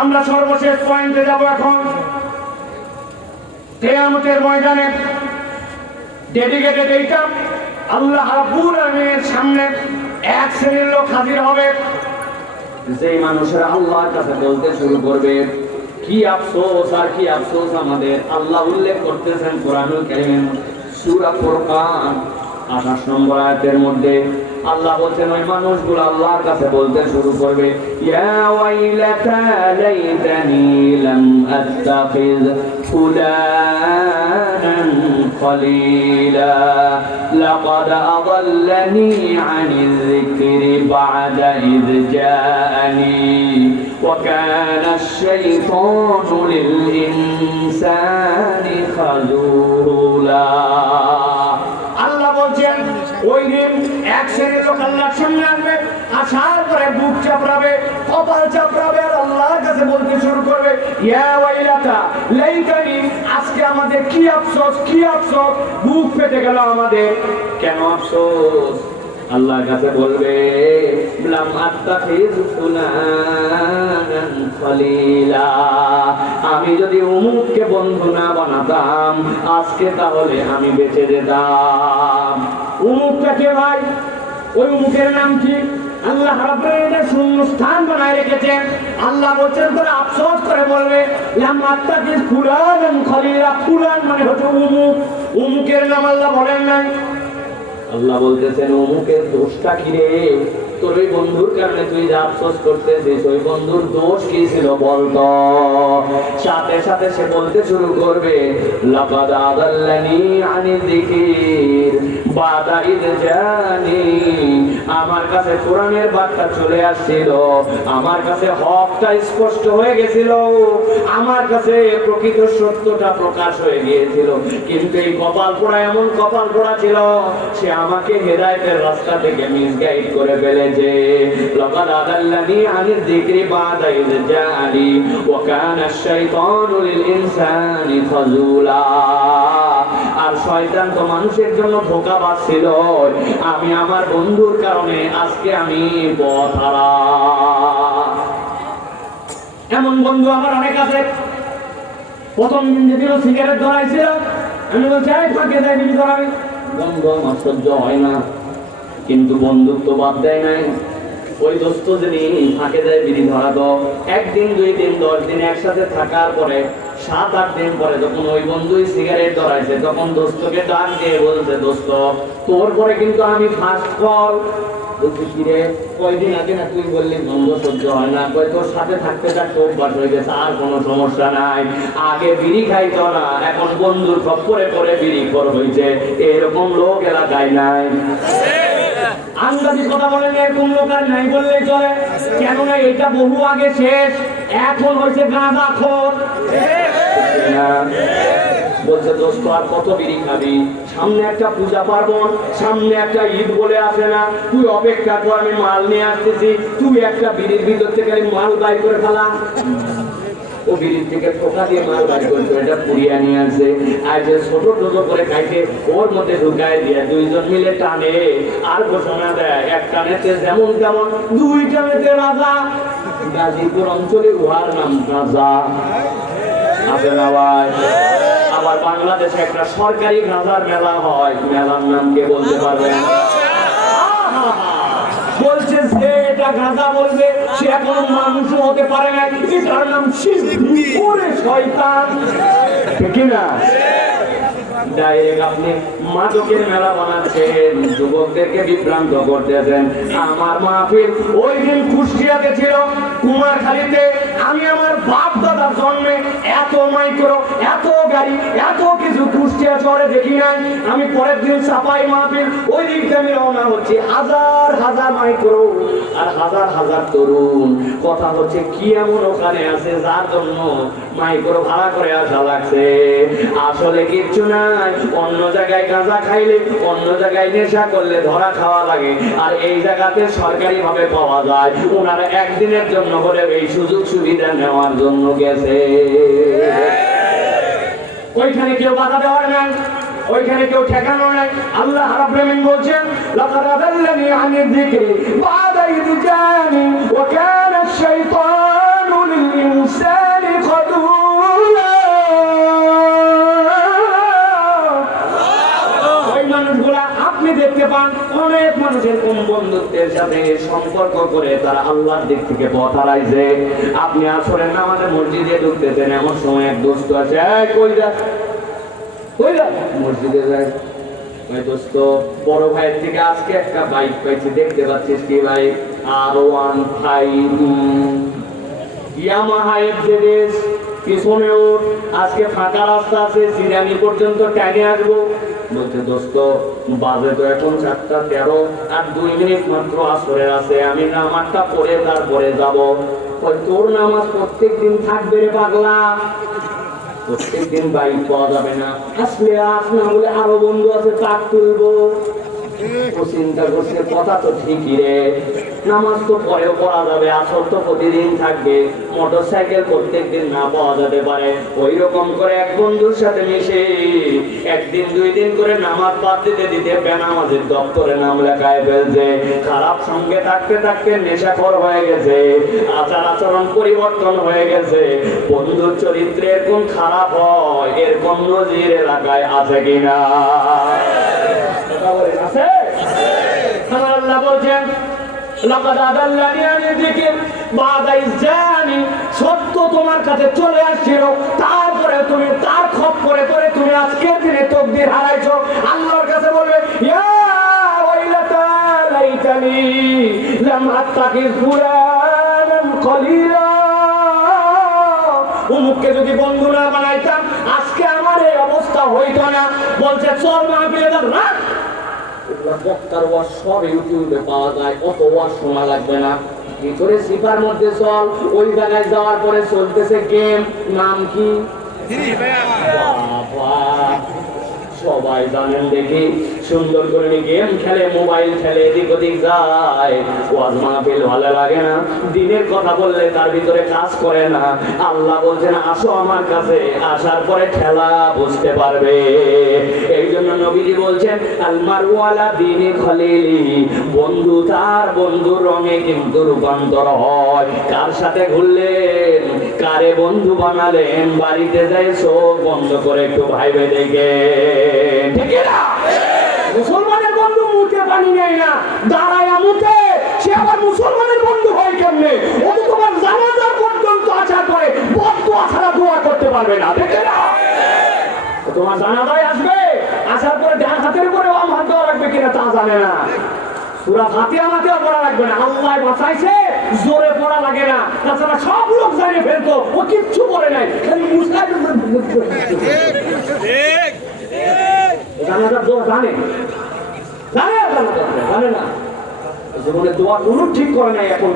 আমরা সর্বশেষ পয়েন্টে যাব এখন। কেয়ামতের ময়দানে ডেডিকেটেড এইটা আল্লাহ রাব্বুল আলামিনের সামনে এক শ্রেণির লোক হাজির হবে। যেই মানুষেরা আল্লাহর কাছে বলতে শুরু করবে, কি আফসোস আর কি আফসোস আমাদের? আল্লাহ উল্লেখ করতেছেন কোরআনুল কারীমের সূরা ফুরকান 28 নম্বর আয়াতের মধ্যে। আল্লাহ বলছেন ওই মানুষগুলো আল্লাহর কাছে বলতে শুরু করবে ইয়া ওয়াইলাতা লাইতানি লাম আত্তাখিজ ফুলানান খলিলা লাকাদ আদাল্লানি আনিল যিকরি বা'দা ইয জাআনি وكان الشيطان للإنسان خذولا চাপড়াবে কপাল চাপড়াবে আর আল্লাহর কাছে বলতে শুরু করবে, ইয়া ওয়াইলাতা, লাইতানি, আজকে আমাদের কি আফসোস কি আফসোস? বুক ফেটে গেল আমাদের। কেন আফসোস? আল্লাহর কাছে বলবে, লাম আত্তাখিজ ফুলানান খলিলা। আমি যদি উমুককে বন্ধু না বানাতাম, আজকে তাহলে আমি বেঁচে যেতাম। উমুকটা কে ভাই? ওই উমুকের নাম কি? আল্লাহ রাব্বুল আলামিন শূন্য স্থান বানায় রেখেছে আল্লাহ বলছেন, তোরা আফসোস করে বলবে ফুলান মানে হচ্ছে উমুক। উমুকের নাম আল্লাহ বলেন নাই। আল্লাহ বলতেছেন অমুকের দোষটা কি রে? তোর ওই বন্ধুর কারণে তুই যা আফসোস করতেছিস ওই বন্ধুর দোষ কি ছিল বলতো? সাথে সাথে সে বলতে শুরু করবে, লাকাদ আদাল্লানি আনি জানি। আমার কাছে কোরআনের বার্তা চলে আসছিল, আমার কাছে হকটা স্পষ্ট হয়ে গেছিল, আমার কাছে প্রকৃত সত্যটা প্রকাশ হয়ে গিয়েছিল। কিন্তু এই কপাল পোড়া এমন কপাল পোড়া ছিল, সে আমাকে হেদায়েতের রাস্তা থেকে মিসগাইড করে ফেলেছে আদাল্লানি আনিল যিকরি বাদা ইয জানি ওয়া কানা আশ-শাইতানু লিল ইনসানি খাযুলা আর শয়তান তো মানুষের জন্য ধোঁকাবাজ ছিল। আমি আমার বন্ধুর কারণে আজকে আমি পথহারা এমন বন্ধু আমার অনেক আছে। প্রথম দিন যেদিন সিগারেট ধরাইছিল, আমি বলছি আরে ফাঁকে দেয় আমার সহ্য হয় না। কিন্তু বন্ধুত্ব বাদ দেয় নাই। ওই দোস্ত যিনি ফাঁকে দেয় বিড়ি ধরাতো একদিন, দুই দিন, দশ দিন একসাথে থাকার পরে, সাত, আট দিন পরে যখন ওই বন্ধুই সিগারেট ধরাইছে, তখন দোস্তকে ডাক দিয়ে বলছে, দোস্ত, তোর পরে কিন্তু আমি ফার্স্ট কল বলছি কয়দিন আগে না তুই বললি সহ্য হয় না, কয় তোর সাথে থাকতে হয়ে গেছে, আর কোনো সমস্যা নাই। আগে বিড়ি খাইতো না এখন বন্ধুর খপ্পরে পরে বিড়ি কর হয়েছে এরকম লোক এলাকায় নাই। আন্দাজি কথা বলেন এরকম লোক আর নাই বললেই চলে। কেননা এটা বহু আগে শেষ, এখন হয়েছে গাঁদা খোর। বলছে দোস্ত, আর কত বিড়ি খাবি? সামনে একটা পূজা পার্বণ, সামনে একটা ঈদ বলে আসে না। তুই অপেক্ষা কর, আমি মাল নিয়ে আসতেছি। তুই একটা বিড়ির ভিতর থেকে মাল বাই করে ফেলা। বিড়ির থেকে ঠোকা দিয়ে মাল বাই করছে এটা পুড়িয়া নিয়ে আসে। আর যে ছোট ছোট করে খাইতে ওর মধ্যে ঢুকায় দিয়ে দুইজন মিলে টানে। আর ঘোষণা দেয়, এক টানেতে যেমন তেমন, দুই টানেতে রাজা। গাজীপুর অঞ্চলে উহার নাম রাজা। আছে না আবার বাংলাদেশে একটা সরকারি গাঁজার মেলা হয়। মেলার নাম কে বলতে পারবেন বলছে যে গাঁজা বলবে সে এখনও মানুষও হতে পারে না এটার নাম সিদ্ধি করে শয়তান। ঠিক না ডাইরেক্ট আপনি মাদকের মেলা বানাচ্ছেন, যুবকদেরকে বিভ্রান্ত করতেছেন। আমার মাহফিল ওই দিন কুষ্টিয়াতে ছিল, কুমারখালীতে। আমি আমার বাপ দাদার জন্মে এত মাইক্রো, এত গাড়ি, এত কিছু কুষ্টিয়া শহরে দেখি নাই। আমি পরের দিন চাপাই মাহফিল, ওই দিনকে আমি রওনা হচ্ছি। হাজার হাজার মাইক্রো আর হাজার হাজার তরুণ। কথা হচ্ছে, কি এমন ওখানে আছে যার জন্য মাইক্রো ভাড়া করে আসা লাগছে? আসলে কিচ্ছু নাই অন্য জায়গায় গাঁজা খাইলে, অন্য জায়গায় নেশা করলে ধরা খাওয়া লাগে। আর এই জায়গাতে সরকারি ভাবে পাওয়া যায়। ওনারা একদিনের জন্য করে এই সুযোগ সুবিধা নেওয়ার জন্য গেছে। ওইখানে কেউ বাধা দেওয়ার নাই, ওইখানে কেউ ঠেকানো নাই। আল্লাহ রাব্বুল বলছেন, লাকাদ আদাল্লানি আনির যিকরি বাদা ইয আপনি দেখতে পান অনেক মানুষের কোন বন্ধুত্বের সাথে সম্পর্ক করে তারা আল্লাহর দিক থেকে পথ হারাইছে। আপনি আসলে আমাদের মসজিদে ঢুকতেছেন এমন সময় এক দোস্ত আছে "এই, কই যা? কই যা? মসজিদে যায়। দোস্ত বড় ভাইয়ের থেকে আজকে একটা বাইক পাইছি দেখতে পাচ্ছিস কি ভাই? আর ওয়ান ফাইভ ইয়ামাহা এফজেডএস পিছনে ওর আজকে ফাঁকা রাস্তা আছে জিরানি পর্যন্ত টাইনে আসব। বলছে, দোস্ত, বাজে তো এখন চারটা তেরো আর দুই মিনিট মাত্র আসরে আছে। আমি নামাজটা পড়ে তারপরে যাব। ওই তোর নামাজ প্রত্যেক দিন থাকবে রে পাগলা। প্রত্যেক দিন বাইক পাওয়া যাবে না। আসলে আস না বলে আরও বন্ধু আছে, তাক তুলবো। দপ্তরে নাম লেখায় ফেলছে। খারাপ সঙ্গে থাকতে থাকতে নেশাখর হয়ে গেছে, আচার আচরণ পরিবর্তন হয়ে গেছে। বন্ধুর চরিত্রে এরকম খারাপ হয় এরকম নজির এলাকায় আছে কিনা কথা বলেন, আছে আমার আল্লাহ বলছেন তারপরে তুমি তার খপ করে করে তুমি দিনে হারাইছো। আল্লাহর কাছে বলবে অমুককে যদি বন্ধু না বানাইতাম, আজকে আমার এই অবস্থা হইতো না। বলছে, চল মাহফিলে রাখ। বক্তার ওয়াজ সব ইউটিউবে পাওয়া যায় অত ওয়াজ শোনা লাগবে না। ভিতরে সিপার মধ্যে চল ওই জায়গায় যাওয়ার পরে চলতেছে গেম নাম কি? সবাই জানেন দেখি। সুন্দর করে গেম খেলে, মোবাইল খেলে, এদিক ওদিক যায়। ওয়াজ মাহফিল ভালো লাগে না। দিনের কথা বললে তার ভিতরে কাজ করে না। আল্লাহ বলছেন, আসো আমার কাছে। আসার পরে খেলা বুঝতে পারবে। এই জন্য নবীজি বলছেন আলমার ওয়ালা দিনে খলিলি। বন্ধু তার বন্ধুর রঙে কিন্তু রূপান্তর হয়। কার সাথে ঘুরলেন? কারে বন্ধু বানালেন? বাড়িতে যাই চোখ বন্ধ করে একটু ভাইবে দেখে। ঠিক না? মুসলমানের বন্ধু মুখে পানি নেয় না, দাঁড়ায় মুখে। সে আবার মুসলমানের বন্ধু হয় কেমনে? ও তো তোমার জানাজার পর্যন্ত আসার পরে বদুয়া ছাড়া দোয়া করতে পারবে না। দেখে না তোমার জানাজায় আসবে, আসার পরে ডান হাতের উপরে বাম হাত দেওয়া লাগবে কিনা তা জানে না। পুরা ফাতিয়া মাতিয়াও পড়া লাগবে না। আল্লাহ বাঁচাইছে, জোরে পড়া লাগে না। তাছাড়া সব লোক জানিয়ে ফেলতো, ও কিচ্ছু পড়ে নাই। খালি মুসলাম জানাজার দোয়া জানে। জানে জানে না। জীবনে দোয়া কোনো ঠিক করে নাই এখন।